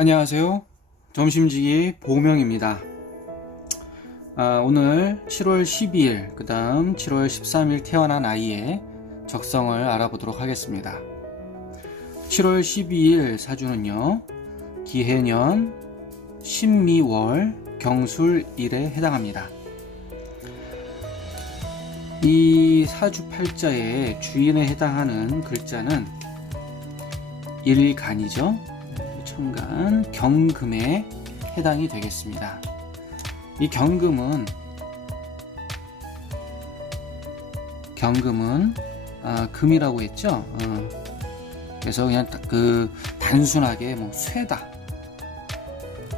안녕하세요. 점심지기 보명입니다. 오늘 7월 12일 그 다음 7월 13일 태어난 아이의 적성을 알아보도록 하겠습니다. 7월 12일 사주는요, 기해년 신미월 경술일에 해당합니다. 이 사주 팔자의 주인에 해당하는 글자는 일간이죠. 천간, 경금에 해당이 되겠습니다. 이 경금은 금이라고 했죠. 그래서 그냥 단순하게 쇠다,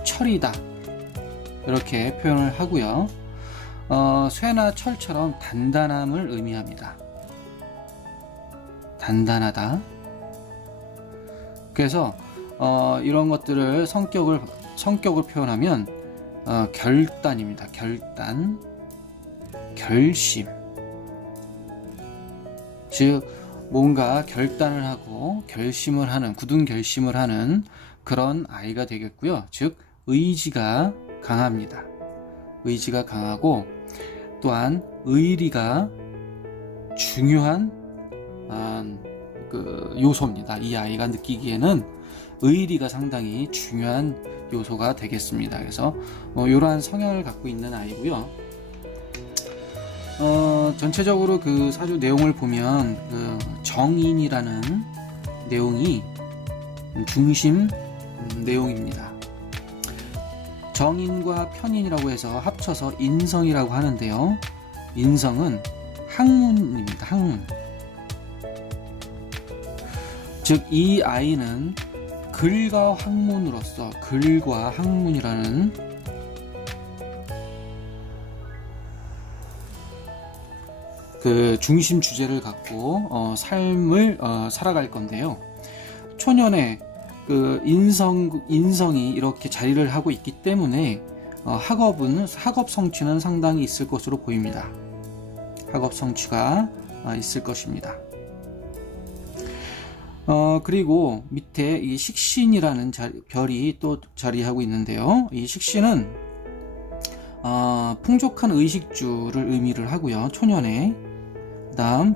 철이다 이렇게 표현을 하고요. 쇠나 철처럼 단단함을 의미합니다. 단단하다. 그래서 이런 것들을 성격을 표현하면 결단입니다. 결단, 결심. 즉 뭔가 결단을 하고 결심을 하는, 굳은 결심을 하는 그런 아이가 되겠고요. 즉 의지가 강합니다. 의지가 강하고 또한 의리가 중요한 요소입니다. 이 아이가 느끼기에는 의리가 상당히 중요한 요소가 되겠습니다. 그래서 이러한 성향을 갖고 있는 아이고요. 전체적으로 그 사주 내용을 보면 정인이라는 내용이 중심 내용입니다. 정인과 편인이라고 해서 합쳐서 인성이라고 하는데요. 인성은 학문입니다. 학문. 즉 이 아이는 글과 학문으로서, 글과 학문이라는 그 중심 주제를 갖고 삶을 살아갈 건데요. 초년에 그 인성이 이렇게 자리를 하고 있기 때문에 학업 성취는 상당히 있을 것으로 보입니다. 학업 성취가 있을 것입니다. 그리고 밑에 이 식신이라는 별이 또 자리하고 있는데요. 이 식신은 풍족한 의식주를 의미를 하고요. 초년에.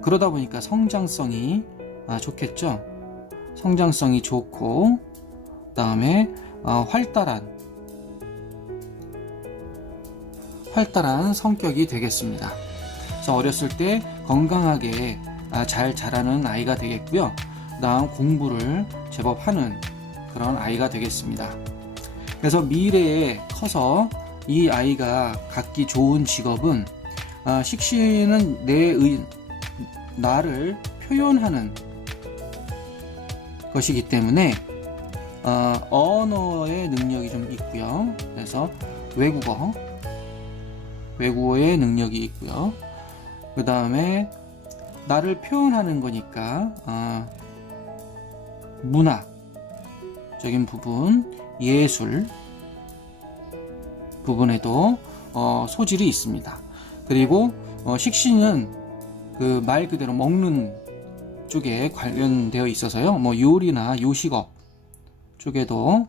그러다 보니까 성장성이 좋겠죠. 성장성이 좋고, 그다음에 활달한 성격이 되겠습니다. 그래서 어렸을 때 건강하게 잘 자라는 아이가 되겠고요. 그다음 공부를 제법 하는 그런 아이가 되겠습니다. 그래서 미래에 커서 이 아이가 갖기 좋은 직업은 식신은 나를 표현하는 것이기 때문에 언어의 능력이 좀 있고요. 그래서 외국어의 능력이 있고요. 그 다음에 나를 표현하는 거니까 문화적인 부분, 예술 부분에도 소질이 있습니다. 그리고 식신은 그 말 그대로 먹는 쪽에 관련되어 있어서요. 요리나 요식업 쪽에도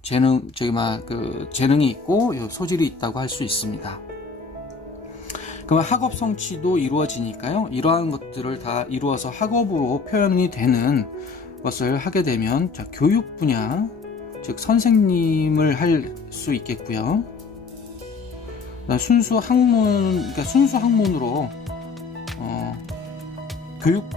재능이 있고 소질이 있다고 할 수 있습니다. 그럼 학업 성취도 이루어지니까요. 이러한 것들을 다 이루어서 학업으로 표현이 되는 것을 하게 되면 교육 분야, 즉 선생님을 할 수 있겠고요. 순수 학문으로 교육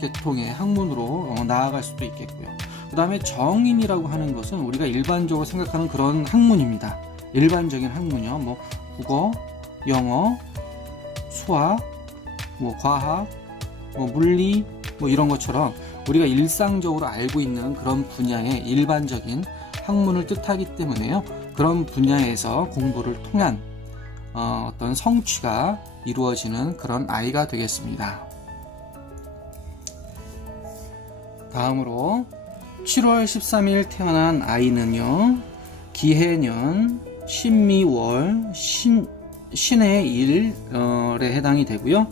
계통의 학문으로 나아갈 수도 있겠고요. 그 다음에 정인이라고 하는 것은 우리가 일반적으로 생각하는 그런 학문입니다. 일반적인 학문이요. 국어, 영어, 수학, 과학, 물리, 이런 것처럼 우리가 일상적으로 알고 있는 그런 분야의 일반적인 학문을 뜻하기 때문에요. 그런 분야에서 공부를 통한 어떤 성취가 이루어지는 그런 아이가 되겠습니다. 다음으로 7월 13일 태어난 아이는요, 기해년 신미월 신의 일에 해당이 되고요.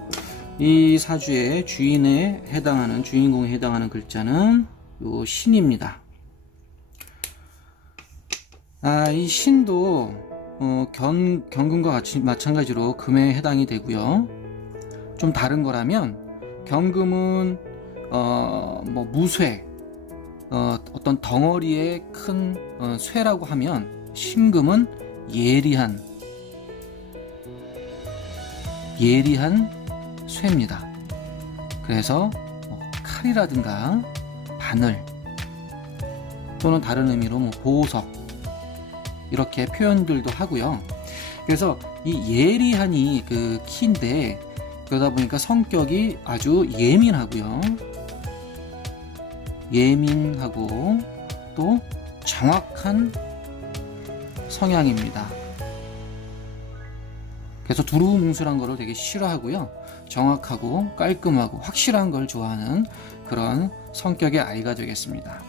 이 사주의 주인공에 해당하는 글자는 요 신입니다. 이 신도 경금과 같이 마찬가지로 금에 해당이 되고요. 좀 다른 거라면 경금은 뭐 무쇠, 어떤 덩어리의 큰 쇠라고 하면 신금은 예리한 쇠입니다. 그래서 칼이라든가 바늘 또는 다른 의미로 뭐 보석 이렇게 표현들도 하고요. 그래서 이 예리한이 그 키인데 그러다 보니까 성격이 아주 예민하고 또 정확한 성향입니다. 그래서 두루뭉술한 거를 되게 싫어하고요. 정확하고 깔끔하고 확실한 걸 좋아하는 그런 성격의 아이가 되겠습니다.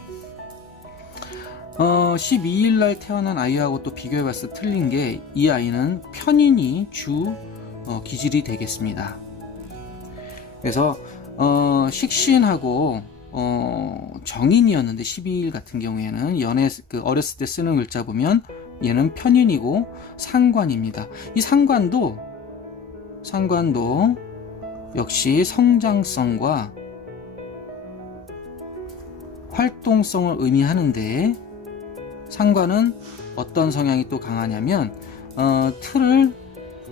12일 날 태어난 아이하고 또 비교해 봤을 때 틀린 게 이 아이는 편인이 주 기질이 되겠습니다. 그래서 식신하고 정인이었는데 12일 같은 경우에는 어렸을 때 쓰는 글자 보면 얘는 편인이고 상관입니다. 이 상관도 역시 성장성과 활동성을 의미하는데 상관은 어떤 성향이 또 강하냐면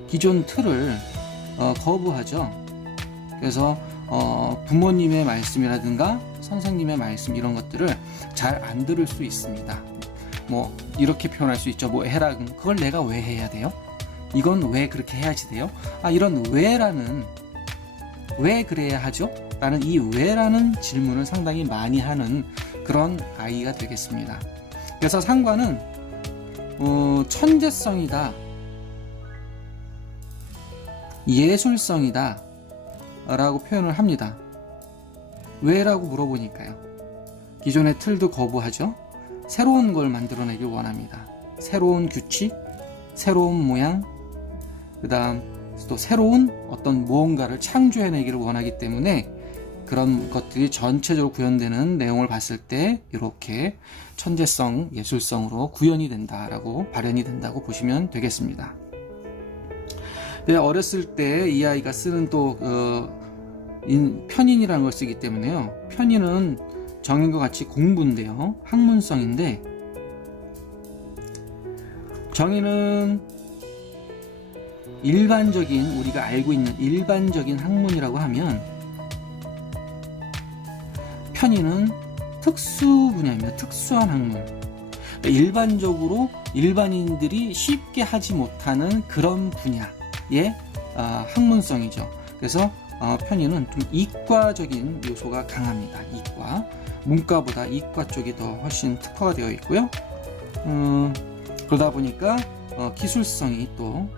기존 틀을 거부하죠. 그래서 부모님의 말씀이라든가 선생님의 말씀 이런 것들을 잘 안 들을 수 있습니다. 뭐 이렇게 표현할 수 있죠. 뭐 해라. 그걸 내가 왜 해야 돼요? 이건 왜 그렇게 해야지 돼요? 이런 왜 그래야 하죠? 라는 이 왜라는 질문을 상당히 많이 하는 그런 아이가 되겠습니다. 그래서 상관은 천재성이다, 예술성이다 라고 표현을 합니다. 왜라고 물어보니까요. 기존의 틀도 거부하죠. 새로운 걸 만들어내길 원합니다. 새로운 규칙, 새로운 모양, 그 다음 또 새로운 어떤 무언가를 창조해내기를 원하기 때문에 그런 것들이 전체적으로 구현되는 내용을 봤을 때 이렇게 천재성, 예술성으로 구현이 된다라고 발현이 된다고 보시면 되겠습니다. 어렸을 때 이 아이가 쓰는 또 편인이라는 걸 쓰기 때문에요. 편인은 정인과 같이 공부인데요. 학문성인데 정인은 우리가 알고 있는 일반적인 학문이라고 하면 편인은 특수 분야입니다. 특수한 학문. 일반적으로 일반인들이 쉽게 하지 못하는 그런 분야의 학문성이죠. 그래서 편인은 좀 이과적인 요소가 강합니다. 이과. 문과보다 이과 쪽이 더 훨씬 특화가 되어 있고요. 그러다 보니까 기술성이 또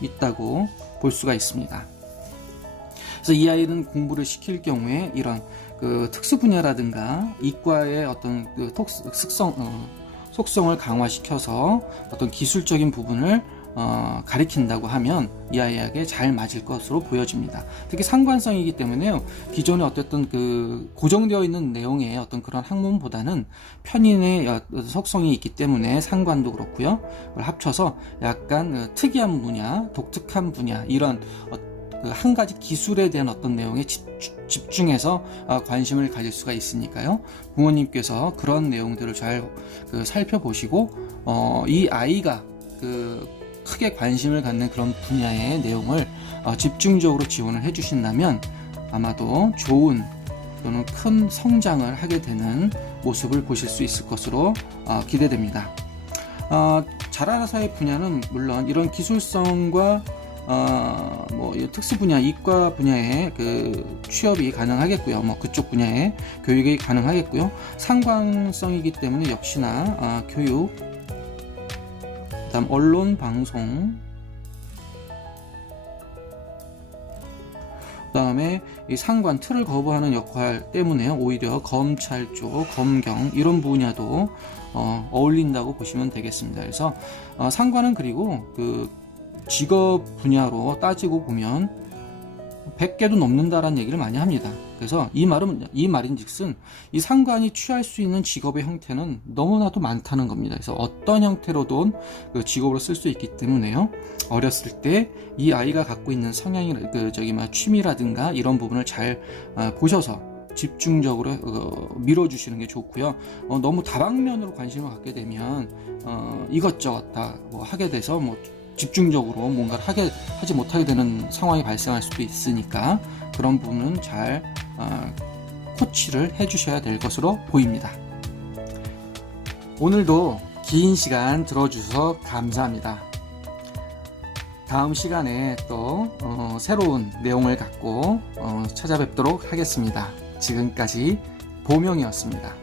있다고 볼 수가 있습니다. 그래서 이 아이는 공부를 시킬 경우에 이런 그 특수 분야라든가 이과의 어떤 그 속성을 강화시켜서 어떤 기술적인 부분을 가리킨다고 하면 이 아이에게 잘 맞을 것으로 보여집니다. 특히 상관성이기 때문에요. 기존에 어쨌든 그 고정되어 있는 내용의 어떤 그런 학문보다는 편인의 속성이 있기 때문에 상관도 그렇고요. 그걸 합쳐서 약간 특이한 분야, 독특한 분야 이런 한 가지 기술에 대한 어떤 내용에 집중해서 관심을 가질 수가 있으니까요. 부모님께서 그런 내용들을 잘 살펴보시고 이 아이가 크게 관심을 갖는 그런 분야의 내용을 집중적으로 지원을 해주신다면 아마도 좋은 또는 큰 성장을 하게 되는 모습을 보실 수 있을 것으로 기대됩니다. 자라나사의 분야는 물론 이런 기술성과 뭐 특수 분야, 이과 분야에 그 취업이 가능하겠고요. 뭐 그쪽 분야에 교육이 가능하겠고요. 상관성이기 때문에 역시나 교육, 그다음 언론, 방송, 그다음에 이 상관 틀을 거부하는 역할 때문에 오히려 검찰 쪽, 검경 이런 분야도 어울린다고 보시면 되겠습니다. 그래서 상관은 그리고 그 직업 분야로 따지고 보면 100개도 넘는다라는 얘기를 많이 합니다. 그래서 이 말인즉슨 이 상관이 취할 수 있는 직업의 형태는 너무나도 많다는 겁니다. 그래서 어떤 형태로든 그 직업으로 쓸 수 있기 때문에요. 어렸을 때 이 아이가 갖고 있는 성향이 취미라든가 이런 부분을 잘 보셔서 집중적으로 밀어주시는 게 좋고요. 너무 다방면으로 관심을 갖게 되면 이것저것 다 뭐 하게 돼서 뭐 집중적으로 뭔가를 하지 못하게 되는 상황이 발생할 수도 있으니까 그런 부분은 잘 코치를 해주셔야 될 것으로 보입니다. 오늘도 긴 시간 들어주셔서 감사합니다. 다음 시간에 또 새로운 내용을 갖고 찾아뵙도록 하겠습니다. 지금까지 보명이었습니다.